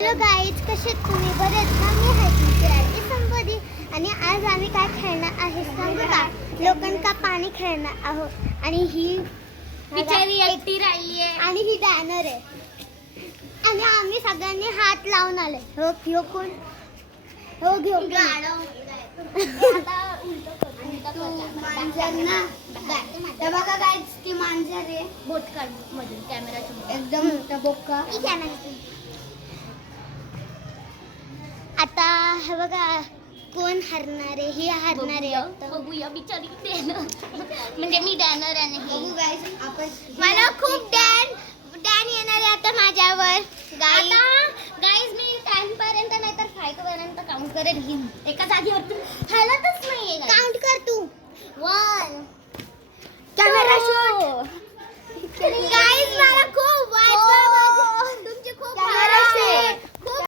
Hello guys, कसे तुम्ही? बरेच ना. मी आहे तुमची आजी संपदी आणि आज आम्ही काय खेळणार आहे सांगू का? लोकांका पाणी खेळणार आहोत आणि ही बिचारी एकटी राहिली आहे आणि ही डॅनर आहे आणि आम्ही सगळ्यांनी हात लावून आले. हो घेऊ कोण? हो घेऊ मांजर ना. तर बघा गाईज, ती मांजर आहे. बोट काढ मधून कॅमेराच्या एकदम मोठा बोका. आता हे बघा कोण हरणार आहे? ही हरणार आहे वाटतं. बघूया बिचारी डॅनर म्हणजे मी डॅनर आहे बघू गाईज, आपण मला खूप डॅन येणार आहे आता माझ्यावर. गाईज मी 10 पर्यंत नाही तर 5 पर्यंत काउंट करेल. ही एका जागेवर हलतच नाहीये. काउंट कर तू. 1 कॅमेरा शूट. गाईज मला